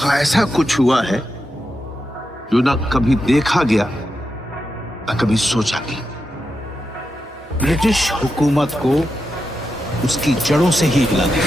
यहाँ ऐसा कुछ हुआ है जो ना कभी देखा गया ना कभी सोचा गया। ब्रिटिश हुकूमत को उसकी जड़ों से ही हिला दिया।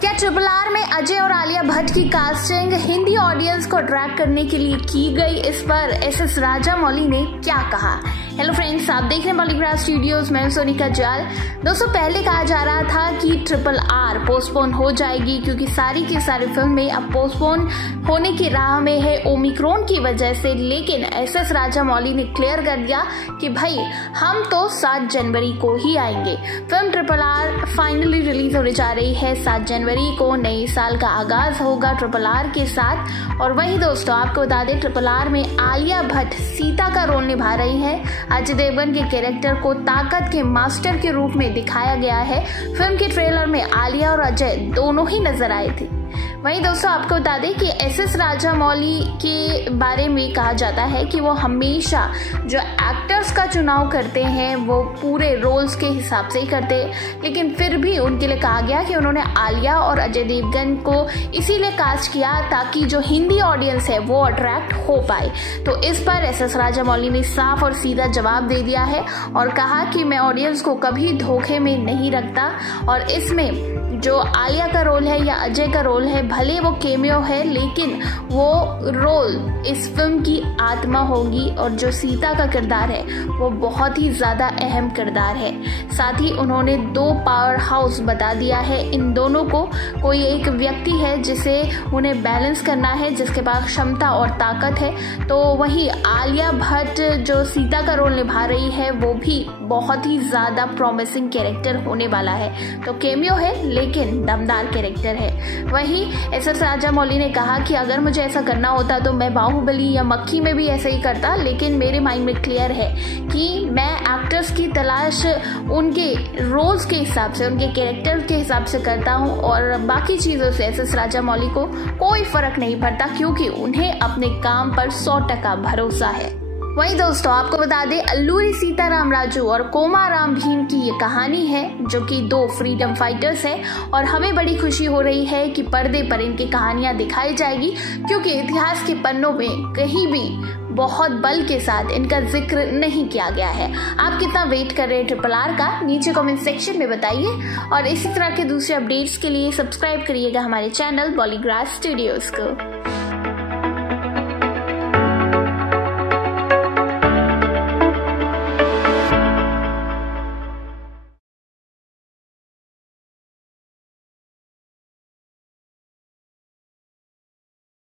क्या RRR में अजय और आलिया भट्ट की कास्टिंग हिंदी ऑडियंस को अट्रैक्ट करने के लिए की गई? इस पर SS राजामौली ने क्या कहा? हेलो फ्रेंड्स, आप देख रहे हैं बॉलीग्राफ स्टूडियोज, मैं सोनिका जाल। दोस्तों, पहले कहा जा रहा था कि RRR पोस्टपोन हो जाएगी क्योंकि सारी की सारी फिल्में अब पोस्टपोन होने की राह में है ओमिक्रॉन की वजह से। लेकिन SS राजामौली ने क्लियर कर दिया कि भाई हम तो 7 जनवरी को ही आएंगे। फिल्म RRR फाइनली रिलीज होने जा रही है 7 जनवरी को। नए साल का आगाज होगा RRR के साथ। और वही दोस्तों, आपको बता दें RRR में आलिया भट्ट सीता का रोल निभा रही है। अजय देवगन के कैरेक्टर को ताकत के मास्टर के रूप में दिखाया गया है। फिल्म के ट्रेलर में आलिया और अजय दोनों ही नजर आए थे। वहीं दोस्तों, आपको बता दें कि SS राजामौली के बारे में कहा जाता है कि वो हमेशा जो एक्टर्स का चुनाव करते हैं वो पूरे रोल्स के हिसाब से ही करते हैं। लेकिन फिर भी उनके लिए कहा गया कि उन्होंने आलिया और अजय देवगन को इसीलिए कास्ट किया ताकि जो हिंदी ऑडियंस है वो अट्रैक्ट हो पाए। तो इस पर SS राजामौली ने साफ और सीधा जवाब दे दिया है और कहा कि मैं ऑडियंस को कभी धोखे में नहीं रखता। और इसमें जो आलिया का रोल है या अजय का रोल है, भले वो केमियो है लेकिन वो रोल इस फिल्म की आत्मा होगी। और जो सीता का किरदार है वो बहुत ही ज्यादा अहम किरदार है। साथ ही उन्होंने 2 पावर हाउस बता दिया है इन दोनों को। कोई एक व्यक्ति है जिसे उन्हें बैलेंस करना है, जिसके पास क्षमता और ताकत है। तो वहीं आलिया भट्ट जो सीता का रोल निभा रही है वो भी बहुत ही ज्यादा प्रॉमिसिंग कैरेक्टर होने वाला है। तो केमियो है लेकिन दमदार कैरेक्टर है। वहीं SS राजामौली ने कहा कि अगर मुझे ऐसा करना होता तो मैं बाहुबली या मक्खी में भी ऐसा ही करता, लेकिन मेरे माइंड में क्लियर है कि मैं एक्टर्स की तलाश उनके रोल्स के हिसाब से, उनके कैरेक्टर के हिसाब से करता हूं और बाकी चीजों से SS राजामौली को कोई फर्क नहीं पड़ता क्योंकि उन्हें अपने काम पर 100% भरोसा है। वहीं दोस्तों, आपको बता दें अल्लूरी सीताराम राजू और कोमाराम भीम की ये कहानी है जो कि 2 फ्रीडम फाइटर्स है। और हमें बड़ी खुशी हो रही है कि पर्दे पर इनकी कहानियां दिखाई जाएगी क्योंकि इतिहास के पन्नों में कहीं भी बहुत बल के साथ इनका जिक्र नहीं किया गया है। आप कितना वेट कर रहे हैं RRR का, नीचे कमेंट सेक्शन में बताइए। और इसी तरह के दूसरे अपडेट्स के लिए सब्सक्राइब करिएगा हमारे चैनल बॉलीग्राफ स्टूडियोज को।